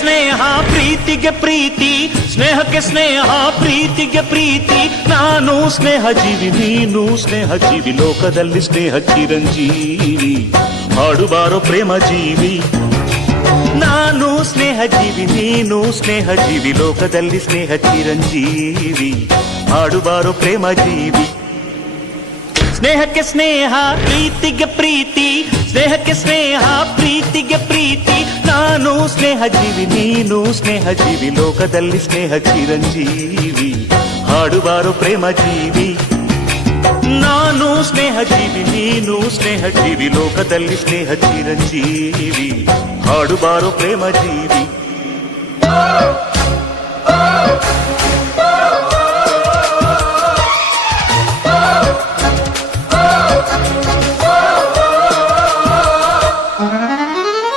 ಸ್ನೇಹ ಪ್ರೀತಿಗೆ ಪ್ರೀತಿ, ಸ್ನೇಹಕ್ಕೆ ಸ್ನೇಹ ಪ್ರೀತಿಗೆ ಪ್ರೀತಿ. ನಾನು ಸ್ನೇಹ ಜೀವಿ, ನೀನು ಸ್ನೇಹ ಜೀವಿ, ಲೋಕದಲ್ಲಿ ಸ್ನೇಹ ಚಿರಂಜೀವಿ. ಹಾಡುಬಾರೋ ಪ್ರೇಮ ಜೀವಿ. ನಾನು ಸ್ನೇಹ ಜೀವಿ, ನೀನು ಸ್ನೇಹ ಜೀವಿ, ಲೋಕದಲ್ಲಿ ಸ್ನೇಹ ಚಿರಂಜೀವಿ. ಹಾಡುಬಾರೋ ಪ್ರೇಮ ಜೀವಿ. ಸ್ನೇಹಕ್ಕೆ ಸ್ನೇಹ ಪ್ರೀತಿಗೆ ಪ್ರೀತಿ, ಸ್ನೇಹಕ್ಕೆ ಸ್ನೇಹ ಪ್ರೀತಿಗೆ ಪ್ರೀತಿ. ನಾನು ಸ್ನೇಹ ಜೀವಿ, ನೀನು ಸ್ನೇಹ ಜೀವಿ, ಲೋಕದಲ್ಲಿ ಸ್ನೇಹ ಚಿರಂಜೀವಿ. ಹಾಡುಬಾರೋ ಪ್ರೇಮ ಜೀವಿ. ನಾನು ಸ್ನೇಹ ಜೀವಿ, ನೀನು ಸ್ನೇಹ ಜೀವಿ, ಲೋಕದಲ್ಲಿ ಸ್ನೇಹ ಚಿರಂಜೀವಿ. ಹಾಡುಬಾರೋ ಪ್ರೇಮ ಜೀವಿ.